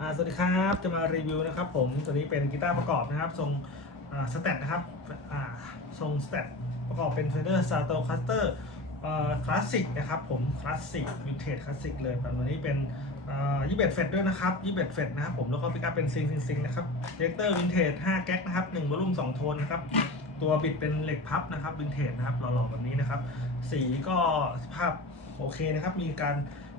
สวัสดีครับจะมารีวิวนะครับผมตัวนี้เป็นกีตาร์ประกอบนะครับทรงสแตทนะครับทรงสแตทประกอบเป็น Fender Stratocaster คลาสสิกนะครับผมคลาสสิกวินเทจคลาสสิกเลยแบบตัวนี้เป็นยี่บเบ็ดเฟดด้วยนะครับยี่บเบ็ดเฟดนะครับผมแล้วก็พิกอัพเป็นซิงซิงซิงนะครับเลกเตอร์วินเทจ5แก๊กนะครับ1วอลลุ่ม2โทนนะครับตัวบิดเป็นเหล็กพับนะครับวินเทจนะครับหล่อๆแบบนี้นะครับสีก็สภาพโอเคนะครับมีการ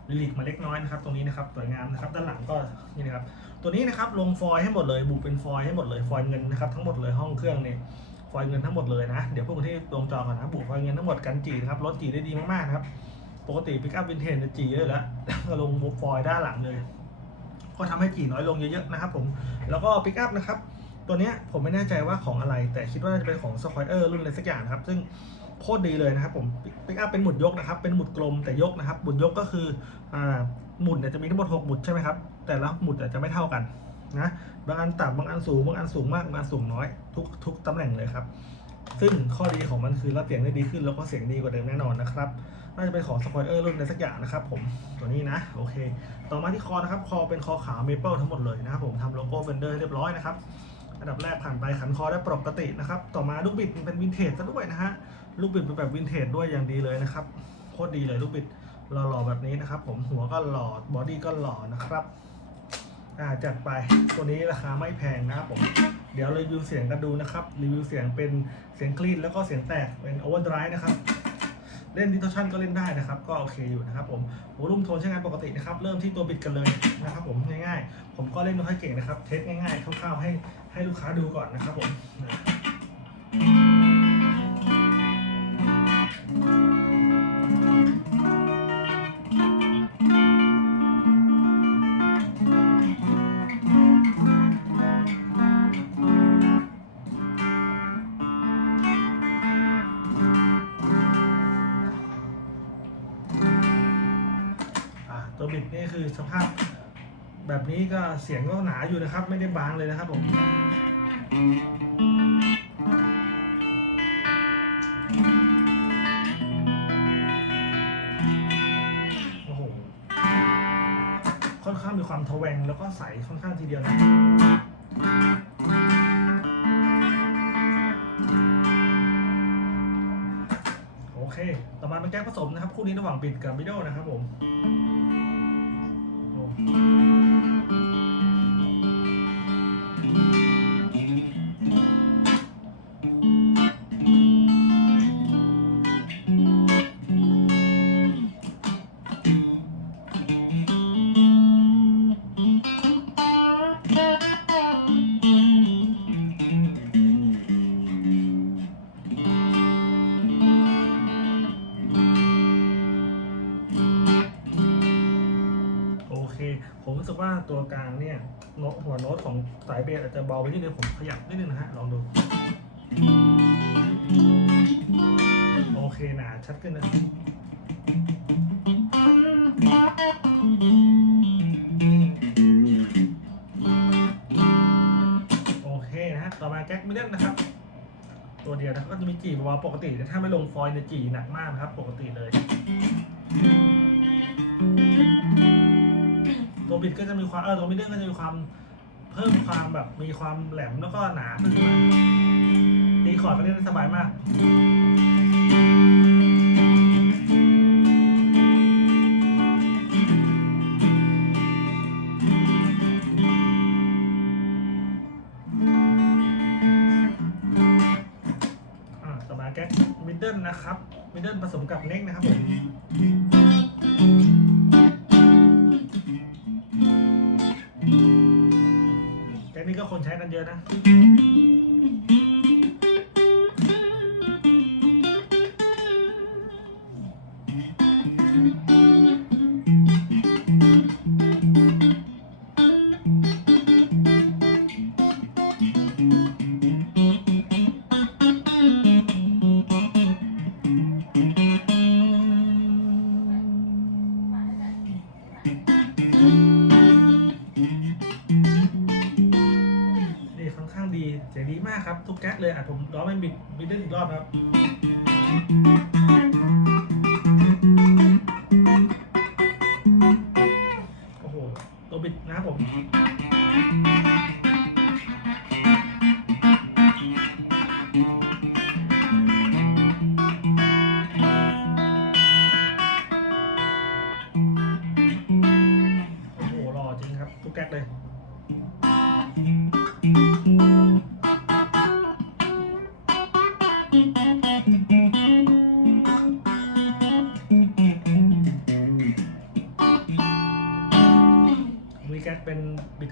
ลิลิกมาเล็กน้อยนะครับตรงนี้นะครับสวยงามนะครับด้านหลังก็นี่นะครับตัวนี้นะครับลงฟอยล์ให้หมดเลยบุเป็นฟอยล์ให้หมดเลยฟอยล์เงินนะครับทั้งหมดเลยห้องเครื่องเนี่ยฟอยล์เงินทั้งหมดเลยนะเดี๋ยวพวกที่ลงจอก่อนนะบุฟอยล์เงินทั้งหมดกันจีนะครับรถจีได้ดีมากๆนะครับปกติปิกอัพวินเทจจะจีเยอะแล้วก็ลงบุกฟอยล์ด้านหลังเลย ก็ทำให้จีน้อยลงเยอะๆนะครับผมแล้วก็ปิกอัพนะครับตัวเนี้ยผมไม่แน่ใจว่าของอะไร แต่คิดว่าน่าจะเป็นของสควอเออร์รุ่นอะไรสักอย่างนะครับ ซึ่ง โคตรดีเลยนะครับผมปิกอัพเป็นหมุดยกนะครับ เป็นหมุดกลมแต่ยกนะครับ หมุดยกก็คืออ่าหมุดเนี่ยจะมีทั้งหมด6หมุดใช่ไหมครับ แต่ละหมุดอาจจะไม่เท่ากันนะ บางอันต่ำบางอันสูง บางอันสูงมาก บางอันสูงน้อย ทุกทุกตำแหน่งเลยครับ ซึ่งข้อดีของมันคือรับเสียงได้ดีขึ้น แล้วก็เสียงดีกว่าเดิมแน่นอนนะครับ น่าจะเป็นของสปอยเออร์รุ่นในสักอย่างนะครับผม ตัวนี้นะ โอเค ต่อมาที่คอนะครับ คอเป็นคอขาวเมเปิลทั้งหมดเลยนะครับผมทำโลโก้เฟนเดอร์เรียบร้อยนะครับ อันดับแรกผ่านไปขันคอได้ปกตินะครับ ต่อมาลูกบิดเป็นวินเทจซะด้วยนะฮะ ลูกบิดเป็นแบบวินเทจด้วยอย่างดีเลยนะครับ โคตรดีเลยลูกบิดหล่อๆแบบนี้นะครับ ผมหัวก็หล่อบอดี้ก็หล่อนะครับอ่าจัดไปตัวนี้ราคาไม่แพงนะครับผม เดี๋ยวรีวิวเสียงกันดูนะครับ รีวิวเสียงเป็นเสียงคลีนแล้วก็เสียงแตกเป็นโอเวอร์ไดรฟ์นะครับ เล่นดิทอชันก็เล่นได้นะครับ ก็โอเคอยู่นะครับผมวอลุ่มโทนใช้งานปกตินะครับ เริ่มที่ตัวบิดกันเลยนะครับผมง่ายๆ ผมก็เล่นไม่ค่อยเก่งนะครับ เทสง่ายๆคร่าวๆให้ให้ลูกค้าดูก่อนนะครับผม นี่คือสภาพแบบนี้ก็เสียงก็หนาอยู่นะครับ ไม่ได้บางเลยนะครับผมโอ้โหค่อนข้างมีความทะแวงแล้วก็ใสค่อนข้างทีเดียวนะโอเค ต่อมาเป็นแก้ผสมนะครับ คู่นี้ระหว่างบิดกับมิดเดลนะครับผม ตัวกลางเนี่ยโน้ตหัวโน้ตของสายเบสอาจจะเบาไปนิดนึงผมขยับนิดนึงนะฮะลองดู โอเคหนาชัดขึ้นนะโอเคนะฮะต่อมาแก๊กมิเดิลนะครับ ตัวเดียวนะก็จะมีจีบเบาปกติแต่ถ้าไม่ลงฟอยล์เนี่ยจีหนักมากนะครับ ปกติเลย ตัวบิดก็จะมีความเออตัวมิดเดิลก็จะมีความเพิ่มความแบบมีความแหลมแล้วก็หนาขึ้นมาตีคอร์ดก็เล่นได้สบายมากอ่าต่อมาแก๊กมิดเดิลนะครับ มิดเดิลผสมกับเน็กนะครับผมี้ก็คนใช้กันเยอะนะนี่ ครับ ทุกแก๊กเลยอะผมร้องเป็นบิดมิดเดิลอีกรอบครับ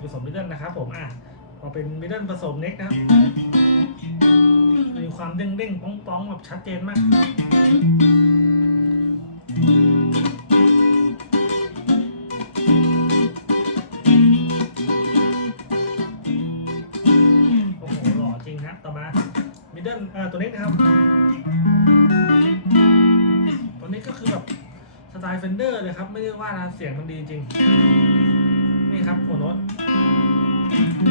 ผสมมิดเดิลนะครับผมอะพอเป็นมิดเดิลผสมเน็กนะครับมีความเด้งเด้งๆป้องปองๆแบบชัดเจนมากโอ้โหหล่อจริงครับต่อมามิดเดิลอ่อตัวนี้นะครับ ตัวนี้ก็คือแบบสไตล์เฟนเดอร์เลยครับ ไม่ได้ว่านะเสียงมันดีจริง นี่ครับหัวโน้ต โอ้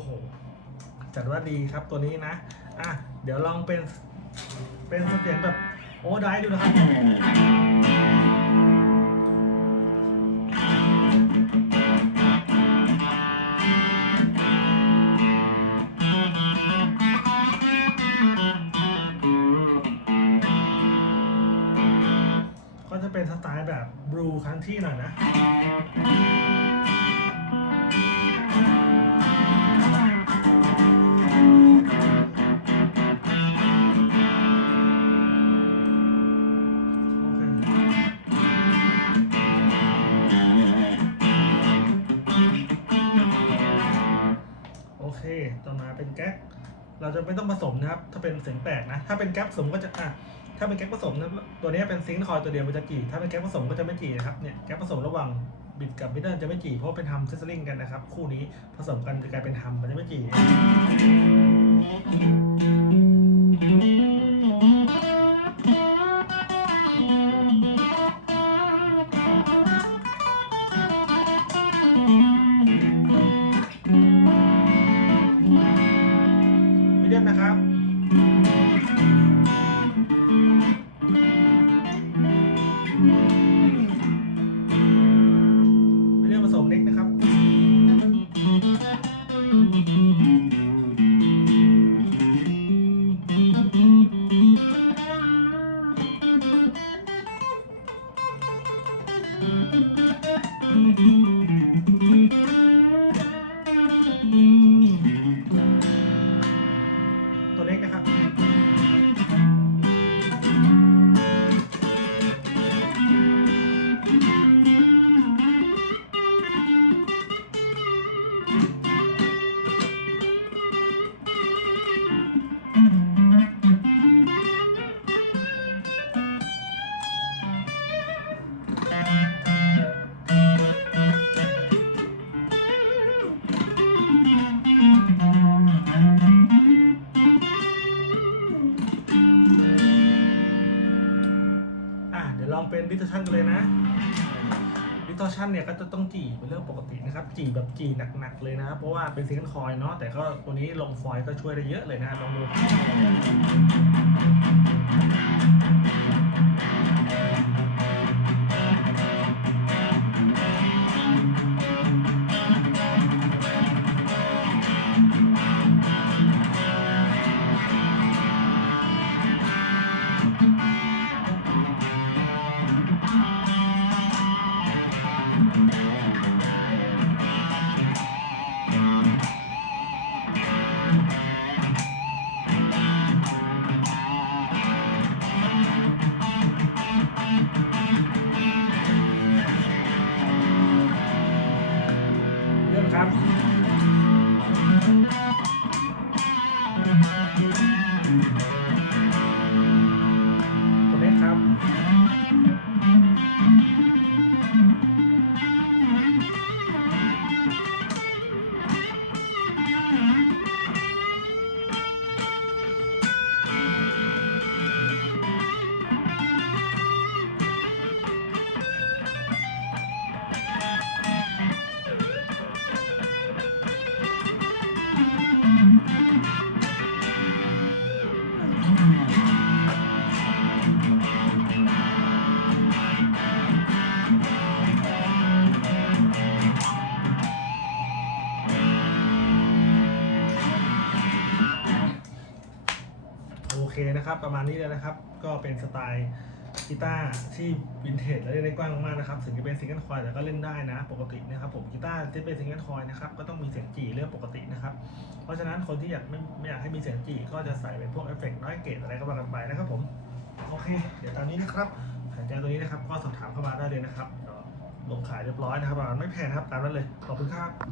โห จัดว่าดีครับตัวนี้นะ อะ เดี๋ยวลองเป็น เป็นเสียงแบบโอ้ได้ดูนะครับ ดูคันที่หน่อยนะโอเค ต่อมาเป็นแก๊ก เราจะไม่ต้องผสมนะครับ ถ้าเป็นเสียงแปลกนะ ถ้าเป็นแก๊กผสมก็จะอะ ถ้าเป็นแก๊สผสมนะตัวนี้เป็นซิงค์คอยตัวเดียวมันจะจีถ้าเป็นแก๊สผสมก็จะไม่จีนะครับเนี่ยแก๊สผสมระหว่างบิดกับมิดเดิลจะไม่จีเพราะเป็นทำเซสซิงกันนะครับ คู่นี้ผสมกันจะกลายเป็นทำมันจะไม่จี ผสมเล็กนะ ชันกันเลยนะดิส o ชันเนี่ยก็จะต้องจีเป็นเรื่องปกตินะครับ จีแบบจีหนักๆเลยนะ เพราะว่าเป็นซิงเกิลคอยเนาะแต่ก็ตัวนี้ลงฟอยล์ก็ช่วยได้เยอะเลยนะลองดู ครับ นะครับ ประมาณนี้เลยนะครับ ก็เป็นสไตล์กีตาร์ที่วินเทจและเล่นได้กว้างมากนะครับ ถึงจะเป็นซิงเกิลคอยแต่ก็เล่นได้นะ ปกตินะครับผมกีตาร์ที่เป็นซิงเกิลคอยนะครับก็ต้องมีเสียงจีเรื่องปกตินะครับ เพราะฉะนั้นคนที่อยากไม่ไม่อยากให้มีเสียงจีก็จะใส่เป็นพวกเอฟเฟกต์น้อยเกตอะไรก็ว่ากันไปนะครับผมโอเค เดี๋ยวตอนนี้นะครับสนใจตัวนี้นะครับก็สอบถามเข้ามาได้เลยนะครับลงขายเรียบร้อยนะครับมาณไม่แพงครับตามนั้นเลยขอบคุณครับ